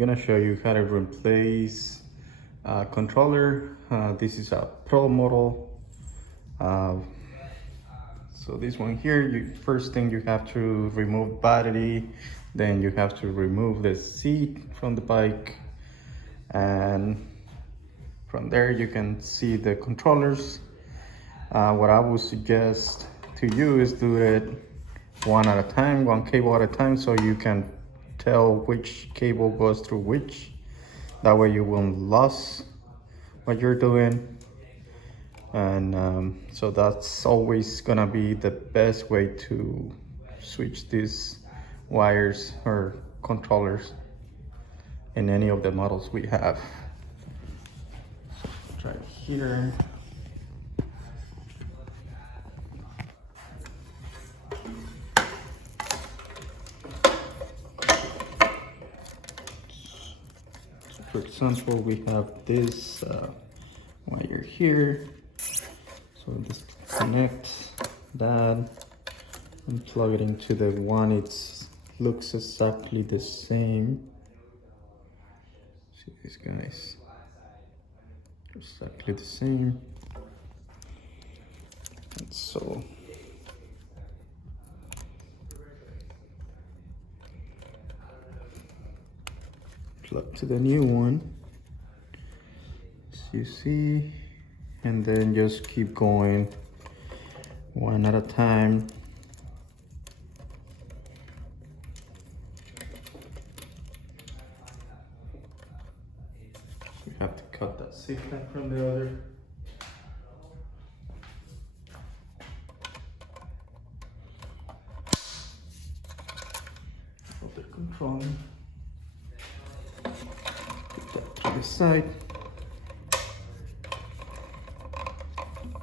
gonna show you how to replace a controller. This is a Pro model. So this one here, first thing you have to remove battery, then you have to remove the seat from the bike, and from there you can see the controllers. What I would suggest to you is do it one at a time, one cable at a time, so you can tell which cable goes through which. That way you won't lose what you're doing. And so that's always gonna be the best way to switch these wires or controllers in any of the models we have. So try here. For example, we have this wire here, so this connects that and plug it into the one. It looks exactly the same. See these guys, exactly the same. And so plug to the new one, as you see, and then just keep going one at a time. You have to cut that segment from the other. Other control. To the side.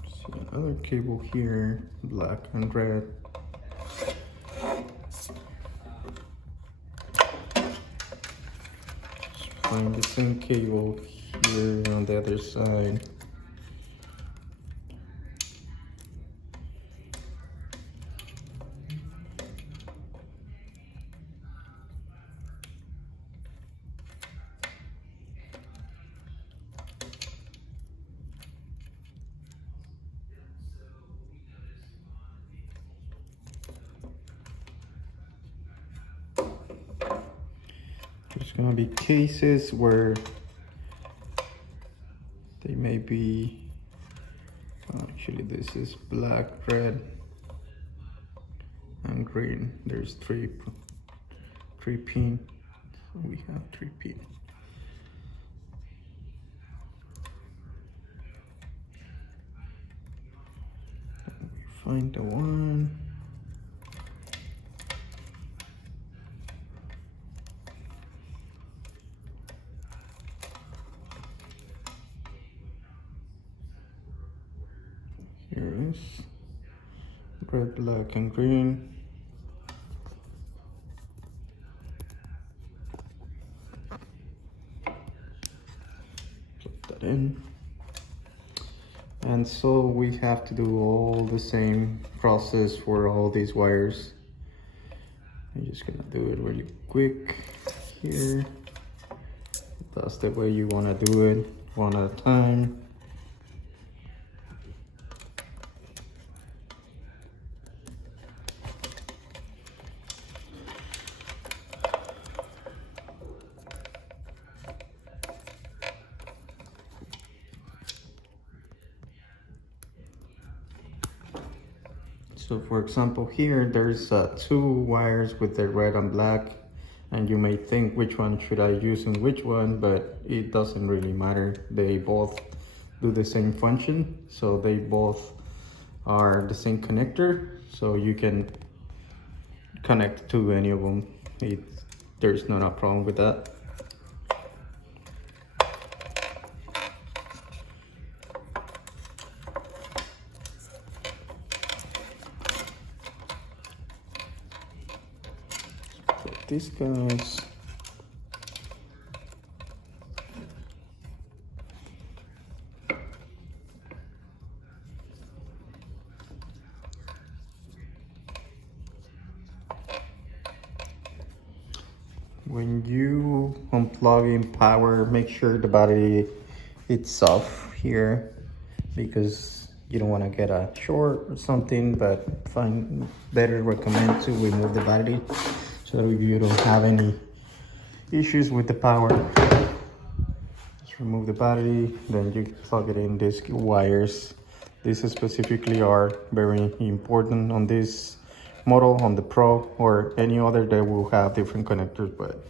See another cable here, black and red. Just find the same cable here on the other side. There's gonna be cases where they may be, actually this is black, red, and green. There's three pin. We have 3 pin. Find the one. Here is red, black, and green. Plug that in. And so we have to do all the same process for all these wires. I'm just gonna do it really quick here. That's the way you wanna do it, one at a time. So for example here, there's 2 wires with the red and black, and you may think which one should I use in which one, but it doesn't really matter. They both do the same function, so they both are the same connector, so you can connect to any of them. There's not a problem with that. These guys, when you unplugging power, make sure the battery it's off here, because you don't want to get a short or something. But better recommend to remove the battery so that you don't have any issues with the power. Just remove the battery, then you plug it in. These wires, these specifically are very important on this model. On the Pro or any other, they will have different connectors, but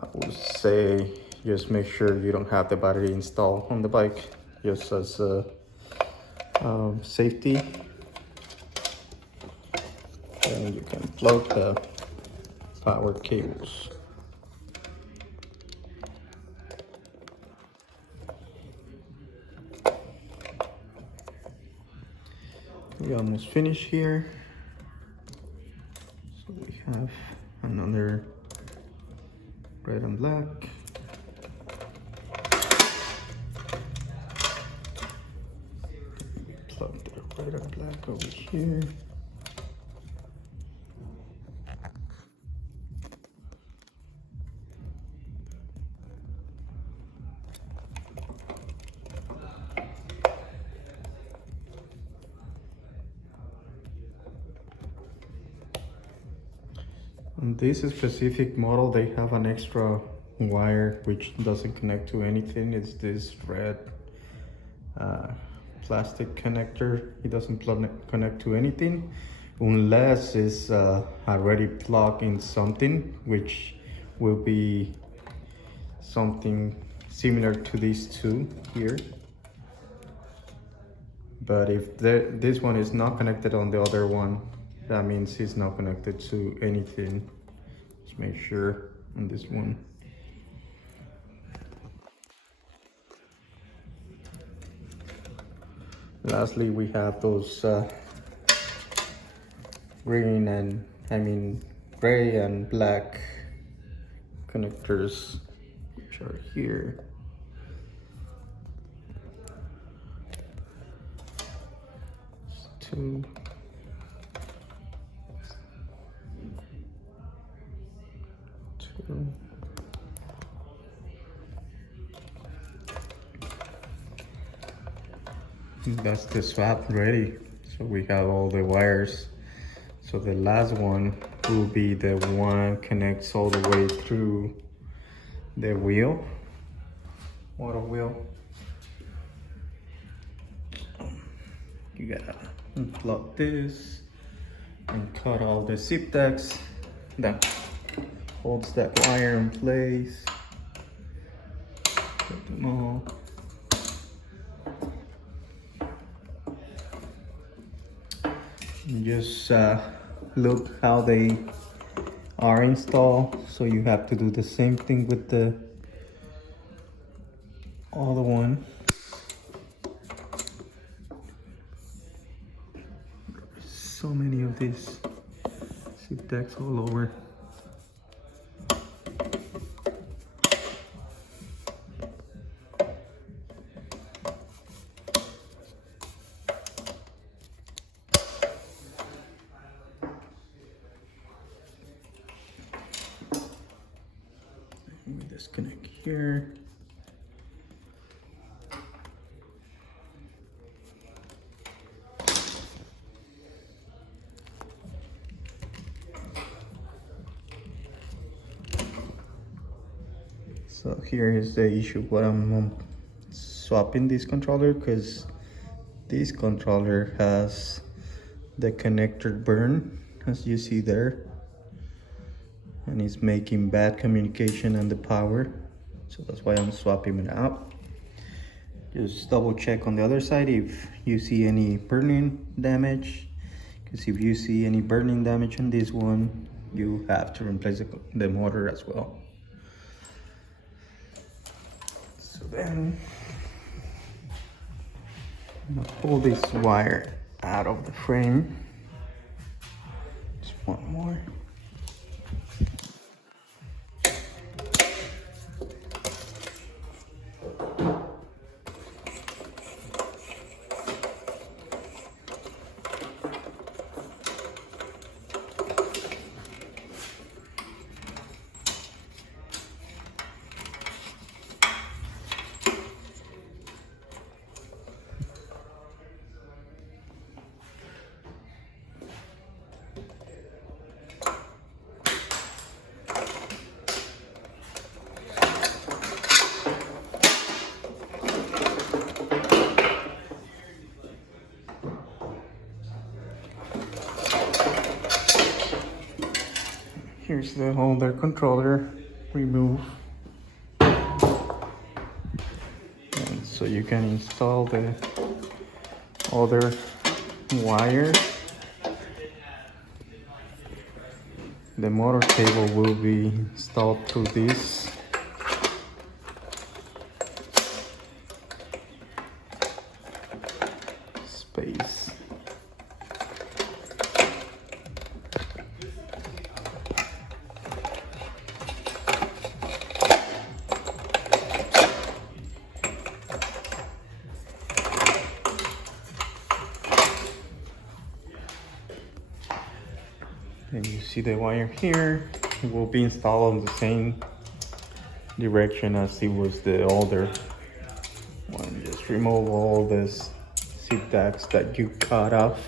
I would say just make sure you don't have the battery installed on the bike, just as a safety. And you can plug the power cables. We almost finished here. So we have another red and black. Plug the red and black over here. On this specific model, they have an extra wire which doesn't connect to anything. It's this red plastic connector. It doesn't connect to anything unless it's already plugged in something, which will be something similar to these two here. But if this one is not connected on the other one, that means it's not connected to anything. Just make sure on this one. Lastly, we have those gray and black connectors, which are here. Two. That's the swap ready. So we have all the wires. So the last one will be the one connects all the way through the wheel, motor wheel. You gotta unplug this and cut all the zip ties that holds that wire in place. Cut them all. Just look how they are installed. So you have to do the same thing with the other one. So many of these zip ties all over. Let me disconnect here. So here is the issue. What I'm swapping this controller, because this controller has the connector burn, as you see there, and it's making bad communication on the power. So that's why I'm swapping it out. Just double check on the other side if you see any burning damage, because if you see any burning damage on this one, you have to replace the motor as well. So then I'm gonna pull this wire out of the frame. Just one more. Here's the holder controller, remove. And so you can install the other wire. The motor cable will be installed through this. Space. And you see the wire here. It will be installed in the same direction as it was the older one. Just remove all this zip ties that you cut off.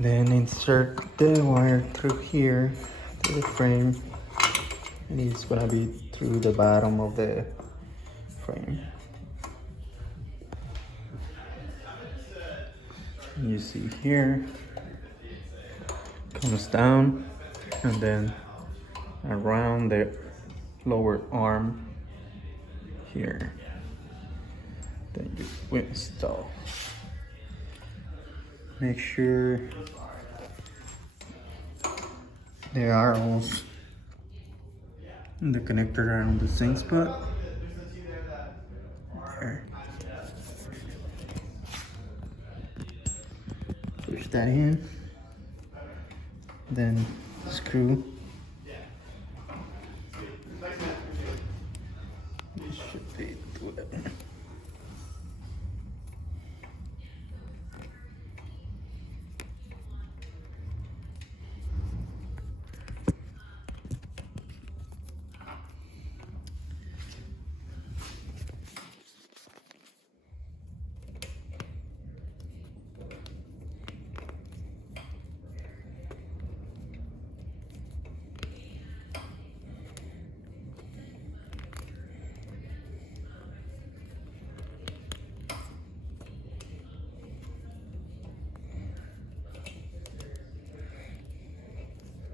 Then insert the wire through here to the frame. And it's gonna be through the bottom of the frame. And you see here, comes down and then around the lower arm here. Then you install. Make sure the arrows and the connector are on the same spot. There. Push that in. Then screw. This should be good.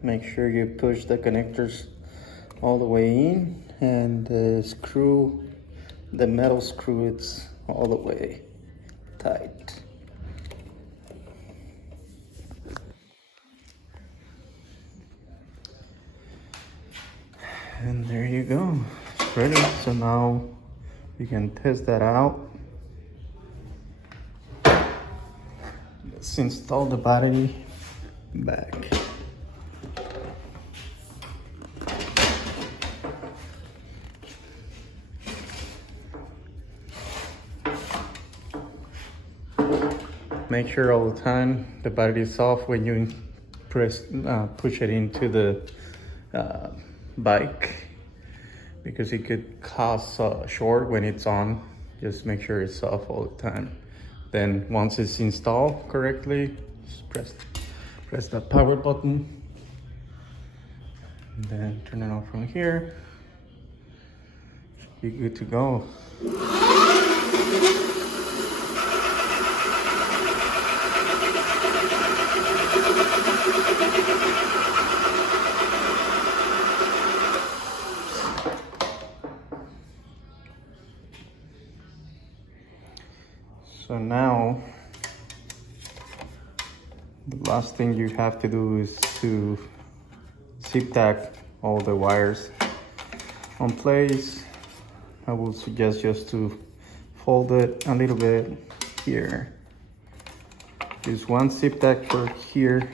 Make sure you push the connectors all the way in, and the screw, the metal screw, it's all the way tight. And there you go, it's ready. So now we can test that out. Let's install the battery back. Make sure all the time the battery is off when you push it into the bike, because it could cause a short when it's on. Just make sure it's off all the time. Then once it's installed correctly, just press the power button, and then turn it on from here. Should be good to go. So now, the last thing you have to do is to zip tie all the wires on place. I would suggest just to fold it a little bit here. Use one zip tie for here,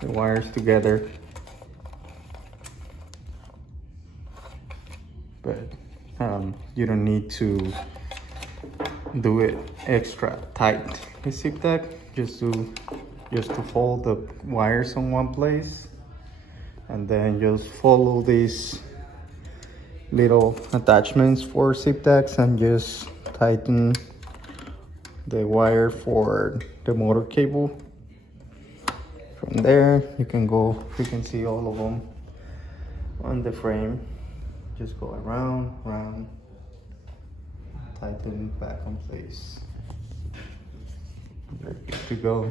the wires together. But you don't need to do it extra tight. The zip tie, just to fold the wires on one place, and then just follow these little attachments for zip ties and just tighten the wire for the motor cable. From there you can see all of them on the frame. Just go around, tighten back in place. You're good to go.